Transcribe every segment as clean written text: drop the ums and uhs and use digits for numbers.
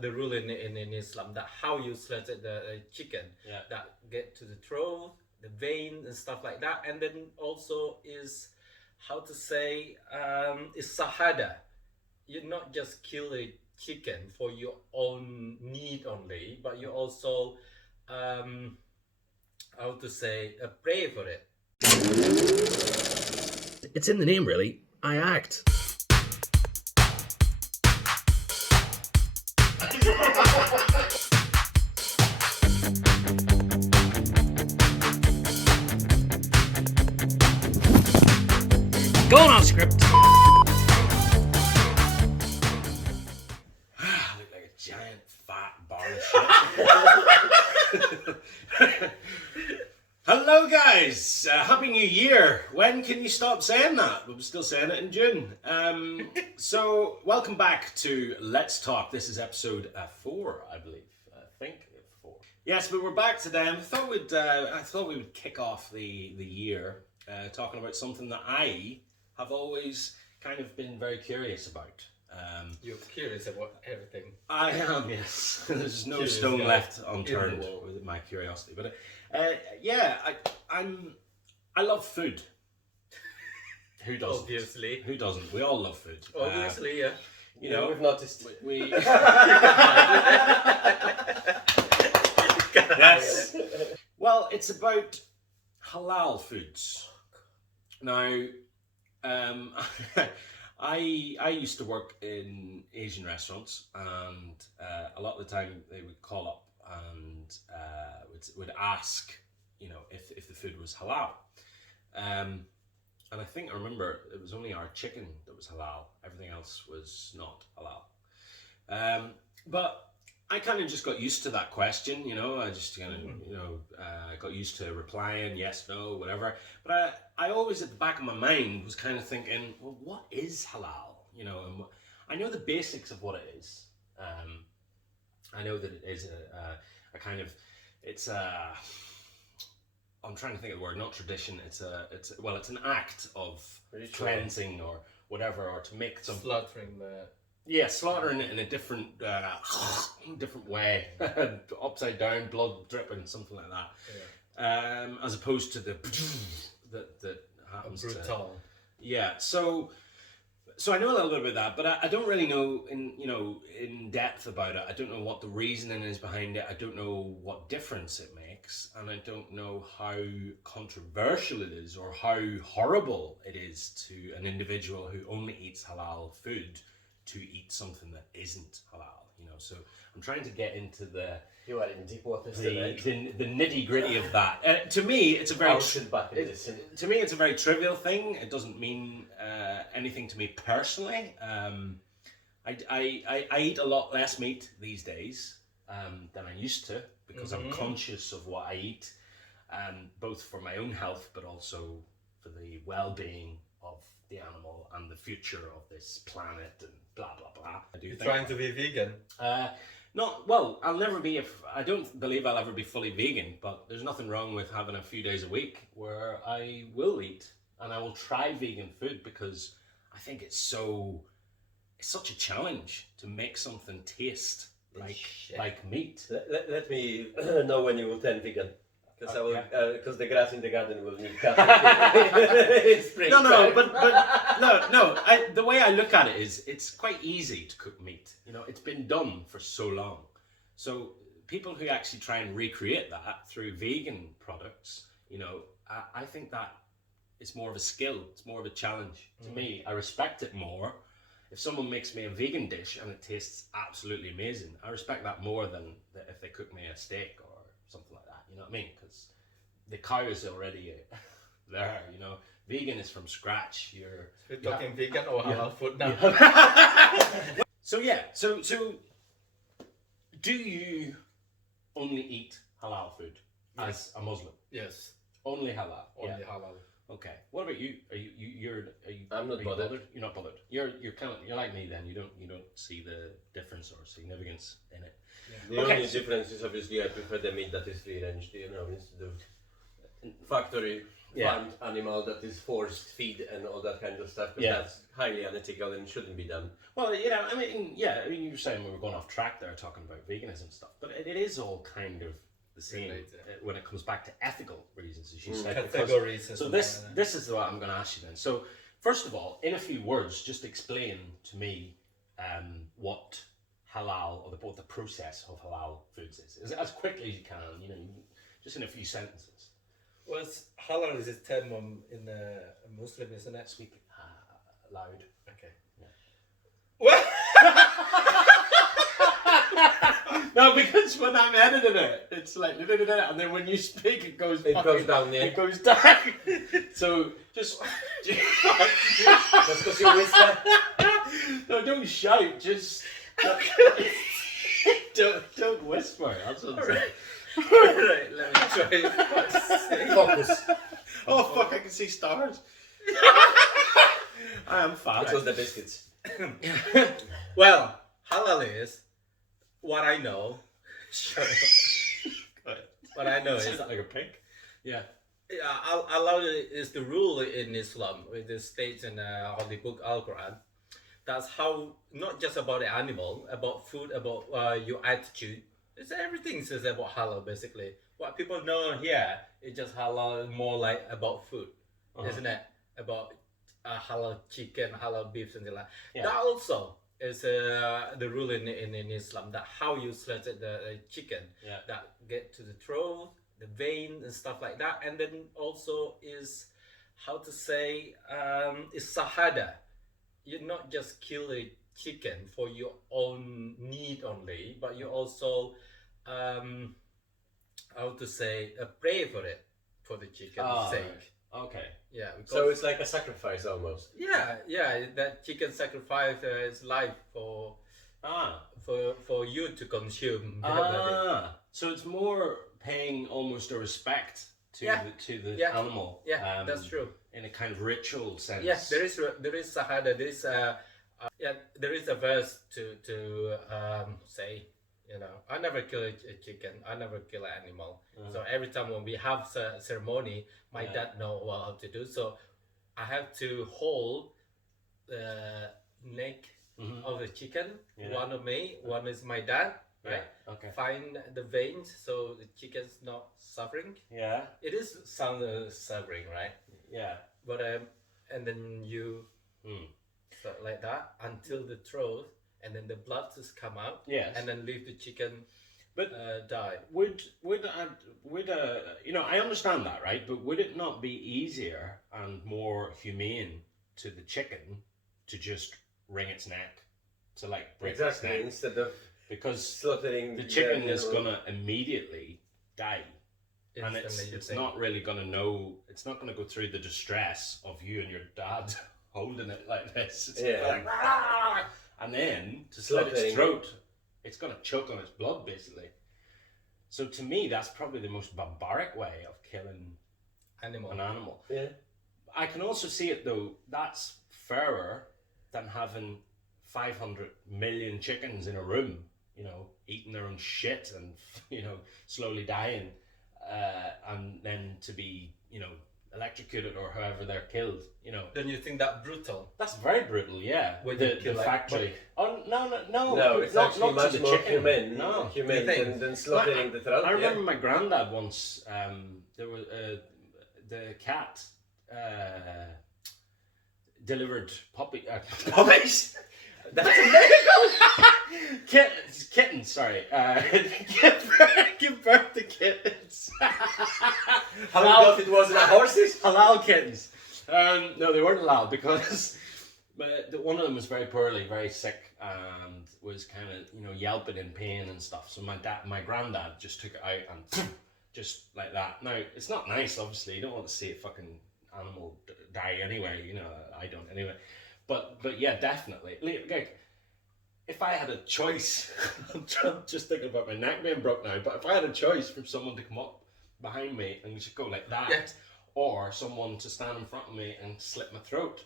the rule in Islam that how you slaughtered the chicken, that get to the throat, the vein and stuff like that, and then also is how to say is sahada. You not just kill a chicken for your own need only, but you also how to say pray for it. It's in the name, really. I act. Going off script. I look like a giant fat bar of shit. Hello guys, Happy New Year. When can you stop saying that? We're still saying it in June. So welcome back to Let's Talk. This is episode 4, I believe. I think 4. Yes, but we're back today. And I thought we would kick off the year talking about something that I have always kind of been very curious about. You're curious about everything. I am, yes. There's no stone left unturned with my curiosity. But yeah, I love food. Who doesn't? Obviously. Who doesn't? We all love food. Obviously, yeah. You know, we've noticed. We yes. Well, it's about halal foods. Now, I used to work in Asian restaurants, and a lot of the time they would call up and would ask, you know, if the food was halal. And I think I remember it was only our chicken that was halal. Everything else was not halal. But I kind of just got used to that question, you know. I just kind of, got used to replying yes, no, whatever. But I always, at the back of my mind, was kind of thinking, well, what is halal? You know, and I know the basics of what it is. I know that it is a kind of, it's a, I'm trying to think of the word, not tradition. It's an act of cleansing or whatever, or to make some Slaughtering the... Yeah, slaughtering it in a different way, upside down, blood dripping, something like that. Yeah. As opposed to the that happens. Brutal. Yeah, so I know a little bit about that, but I don't really know in depth about it. I don't know what the reasoning is behind it. I don't know what difference it makes, and I don't know how controversial it is or how horrible it is to an individual who only eats halal food to eat something that isn't halal, you know. So I'm trying to get into the nitty gritty of that. To me, it's a very it's a very trivial thing. It doesn't mean anything to me personally. I eat a lot less meat these days than I used to, because I'm conscious of what I eat, both for my own health, but also for the well-being of the animal and the future of this planet and blah blah blah. You're trying to be vegan? I'll never be. I don't believe I'll ever be fully vegan, but there's nothing wrong with having a few days a week where I will eat and I will try vegan food, because I think it's such a challenge to make something taste like meat. Let me know when you will turn vegan. Because the grass in the garden will need cutting. The way I look at it is, it's quite easy to cook meat. You know, it's been done for so long. So people who actually try and recreate that through vegan products, you know, I think that it's more of a skill. It's more of a challenge. To me, I respect it more. If someone makes me a vegan dish and it tastes absolutely amazing, I respect that more than if they cook me a steak or something like that. You know what I mean? Because the cow is already there, you know. Vegan is from scratch. We're talking vegan or halal food now. So do you only eat halal food as a Muslim? Yes. Only halal. Only halal. Okay. What about you? Are you? I'm not bothered. You're not bothered. You're like me then. You don't see the difference or significance in it. The only difference is obviously I prefer the meat that is free range, you know, instead of factory farmed animal that is forced feed and all that kind of stuff, because that's highly unethical and shouldn't be done. Well, you know, I mean, you were saying we were going off track there talking about veganism and stuff, but it is all kind of the same when it comes back to ethical reasons, as you said. Categories. So this is what I'm going to ask you then. So first of all, in a few words, just explain to me what halal, or what the process of halal foods is as quickly as you can. You know, just in a few sentences. Well, halal is a term in Muslim, isn't it? Speak loud. Okay. Yeah. Well. No, because when I'm editing it, it's like, and then when you speak, it goes down. Yeah. It goes down. So just because you whisper. No, don't shout. Just don't whisper. That's what I'm saying. Alright, let me try. Focus. Oh fuck! I can see stars. I am fat. It was the biscuits. Well, halal is what I know. What I know is like a pig. Yeah. Yeah, halal is the rule in Islam, with the states in the Holy Book Al Quran. That's how, not just about the animal, about food, about your attitude. It's everything is about halal basically. What people know here is just halal, more like about food, isn't it? About halal chicken, halal beef, something like that. Yeah. That also is the rule in Islam, that how you slaughter the chicken, that get to the throat, the vein and stuff like that. And then also is, how to say, is sahada. You not just kill a chicken for your own need only, but you also how to say, pray for it, for the chicken's sake. Right. Okay. Yeah. So it's like a sacrifice almost. Yeah. That chicken sacrifice its life for you to consume. So it's more paying almost a respect to the animal. Yeah, that's true. In a kind of ritual sense. Yes, there is sahada. There is a verse to say, you know, I never kill a chicken. I never kill an animal. So every time when we have ceremony, my dad know how to do. So I have to hold the neck of the chicken. One of me, one is my dad. Right. Okay. Find the veins so the chicken's not suffering. Yeah. It is suffering, right? Yeah. But and then you so like that until the throat, and then the blood just come out. Yes. And then leave the chicken, but die. Would you know, I understand that, right? But would it not be easier and more humane to the chicken to just wring its neck, to like break its neck, instead of, because slaughtering the chicken is gonna immediately die. And it's not really gonna know. It's not gonna go through the distress of you and your dad holding it like this. It's like, and then to slit its throat, it's gonna choke on its blood basically. So to me, that's probably the most barbaric way of killing an animal. Yeah. I can also see it though. That's fairer than having 500 million chickens in a room, you know, eating their own shit and, you know, slowly dying. And then to be, you know, electrocuted or however they're killed, you know. Don't you think that brutal? That's very brutal, yeah. When the you kill factory. No, it's not actually much to the more chicken. humane than slaughtering the throat. I remember my granddad once. There was the cat delivered puppies. That's a medical kittens. Sorry, give birth to kittens. Halal. It wasn't horses. Halal kittens. No, they weren't allowed because one of them was very poorly, very sick, and was kind of, you know, yelping in pain and stuff. So my granddad just took it out and just like that. Now it's not nice, obviously. You don't want to see a fucking animal die anyway. You know, I don't anyway. But yeah, definitely. Like, if I had a choice, I'm just thinking about my neck being broke now, but if I had a choice for someone to come up behind me and we should go like that, or someone to stand in front of me and slit my throat,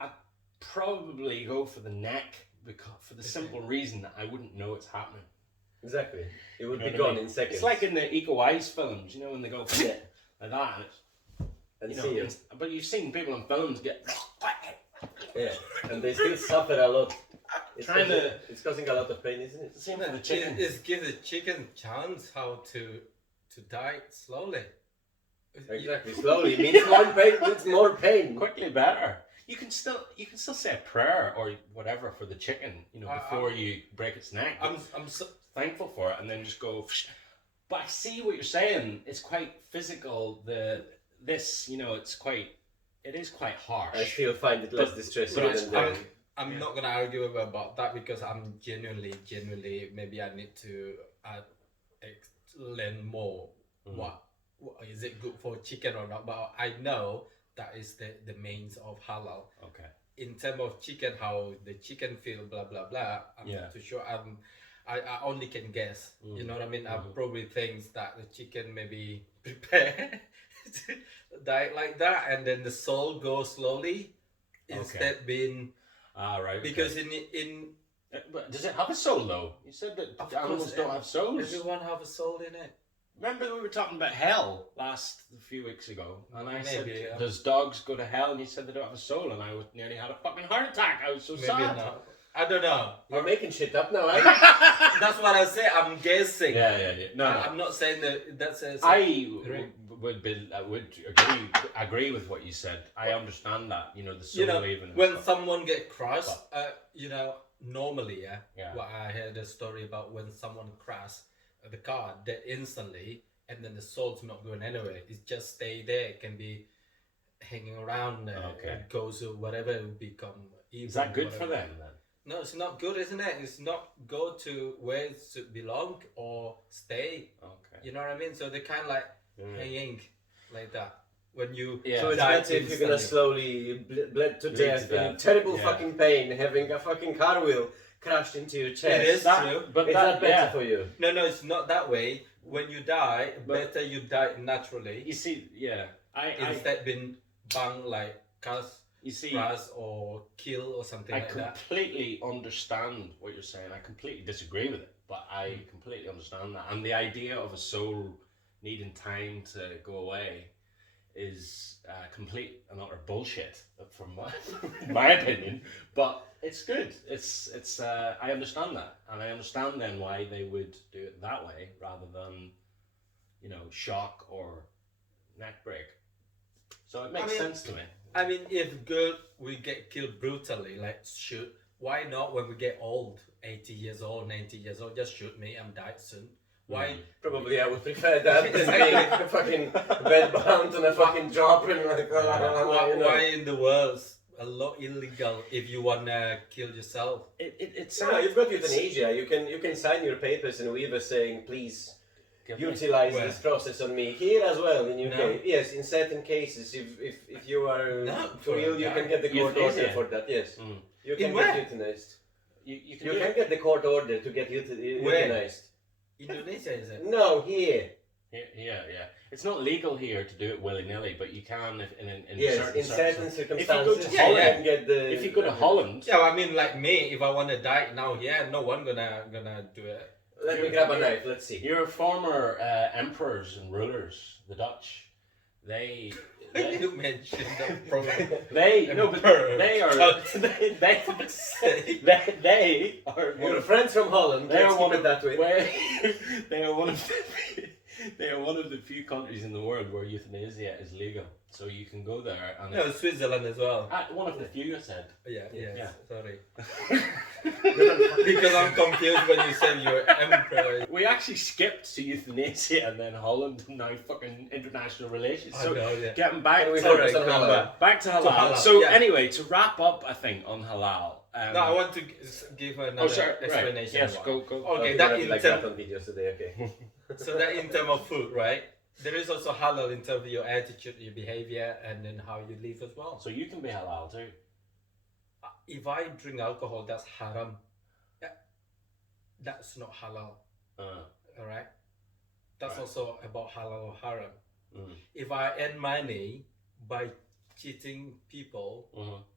I'd probably go for the neck, because for the simple reason that I wouldn't know it's happening. Exactly. It would be gone in seconds. It's like in the Eco Eyes films, you know, when they go like that, and it's, And you see know, it. but you've seen people on films get Yeah, and they still suffer a lot. Trying It's causing a lot of pain, isn't it? same for the chicken. Is give the chicken chance how to die slowly. Exactly. Slowly means more pain. Means more pain. Quickly better. You can still say a prayer or whatever for the chicken, you know, before you break its neck. I'm so thankful for it, and then just go. But I see what you're saying. It's quite physical. This, you know, it is quite harsh. I still find it less distressing than the. I'm not gonna argue about that because I'm genuinely, maybe I need to learn more. What is it good for chicken or not? But I know that is the mains of halal. Okay. In terms of chicken, how the chicken feel, blah blah blah. I'm not too sure. I only can guess. You know what I mean? I probably think that the chicken maybe prepare to die like that, and then the soul goes slowly instead being. Right. Because in but does it have a soul though? You said that animals don't have souls. Everyone have a soul in it. Remember we were talking about hell a few weeks ago, and I said, yeah. "Does dogs go to hell?" And you said they don't have a soul, and I nearly had a fucking heart attack. I was so Maybe sad. not. I don't know. You're making shit up now, eh? That's what I say. I'm guessing. Yeah. No. I'm not saying that that's a. I would agree with what you said. I understand that, you know, the soul even. When someone get crushed, you know, normally, Yeah. What I heard a story about when someone crashed the car, dead instantly, and then the soul's not going anywhere. It just stay there. It can be hanging around. It goes to whatever it will become. Is that good for them then? No, it's not good, isn't it? It's not go to where it should belong or stay. Okay. You know what I mean? So they kind of like hanging like that. When you So it's better if you're gonna slowly bled to death in terrible fucking pain, having a fucking car wheel crashed into your chest. It is true. But Is that better for you? No, it's not that way. When you die, better you die naturally. You see, Instead being bang like cars. You see, crash or kill or something like that. I completely understand what you're saying. I completely disagree with it, but I completely understand that. And the idea of a soul needing time to go away is complete and utter bullshit, from my opinion. But it's good. It's. I understand that, and I understand then why they would do it that way rather than, you know, shock or neck break. So it makes sense to me. I mean, if we get killed brutally, like shoot, why not when we get old, 80 years old, 90 years old, just shoot me, I'm died soon. Why? Probably I would prefer that than being fucking bedbound on a fucking job and like, why in the world a lot illegal if you wanna kill yourself? It's you've got euthanasia. You can sign your papers and we were saying please utilize this process on me here as well in UK. No. Yes, in certain cases, if you are for real, you can get the court order for that. Yes, you can get euthanized. You can get the court order to get euthanized. Indonesia, is it? No, here. Yeah. It's not legal here to do it willy-nilly, but you can in certain circumstances. If you go to Holland. Yeah, I mean, like me, if I want to die now, no one gonna do it. Let me grab a knife. Let's see. Your former emperors and rulers, the Dutch, they you mentioned that problem. They are. Your friends from Holland. They are one of that way. They are one of the few countries in the world where euthanasia is legal. So you can go there and. No, Switzerland as well. One of the few, I said. Yeah. Sorry. Because I'm confused when you said you're emperor. We actually skipped to euthanasia and then Holland and now fucking international relations. So getting back to halal. So anyway, to wrap up, I think on halal. No, I want to give another explanation. Right. Yes, go. Okay, that in terms on videos today. Okay. So that in terms of food, right? There is also halal in terms of your attitude, your behavior, and then how you live as well. So you can be halal too. If I drink alcohol, that's haram. That's not halal. All right. That's also about halal or haram. If I earn money by cheating people,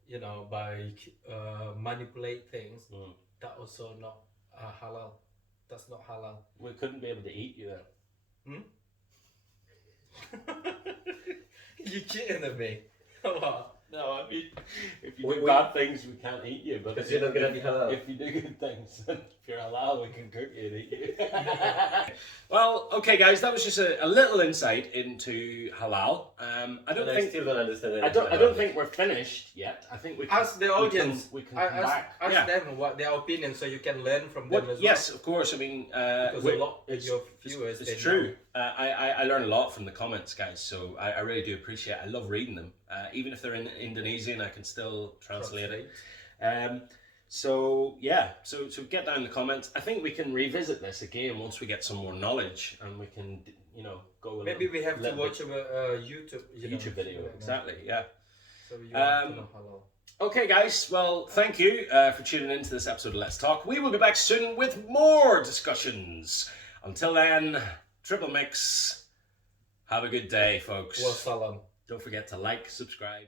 you know, by manipulate things, that also not halal. That's not halal. We couldn't be able to eat you then. You cheating at me? What? No, I mean, if you do bad things, we can't eat you. But because you're not gonna be halal. If you do good things, if you're halal, we can cook you and eat you. Well, okay, guys, that was just a little insight into halal. I still don't understand. I don't think we're finished yet. I think we can, ask the audience. We can come back. Ask them what their opinion, so you can learn from them as well. Yes, of course. I mean, because a lot of your viewers. It's true. I learn a lot from the comments, guys. So I really do appreciate it. I love reading them. Even if they're in Indonesian, I can still translate it. So yeah, so get down in the comments. I think we can revisit this again once we get some more knowledge, and we can, go. Maybe we have to watch a YouTube video. Exactly. Yeah. So you want to know halal. Okay, guys. Well, thank you for tuning into this episode of Let's Talk. We will be back soon with more discussions. Until then, triple mix. Have a good day, folks. Wassalam. Don't forget to like, subscribe.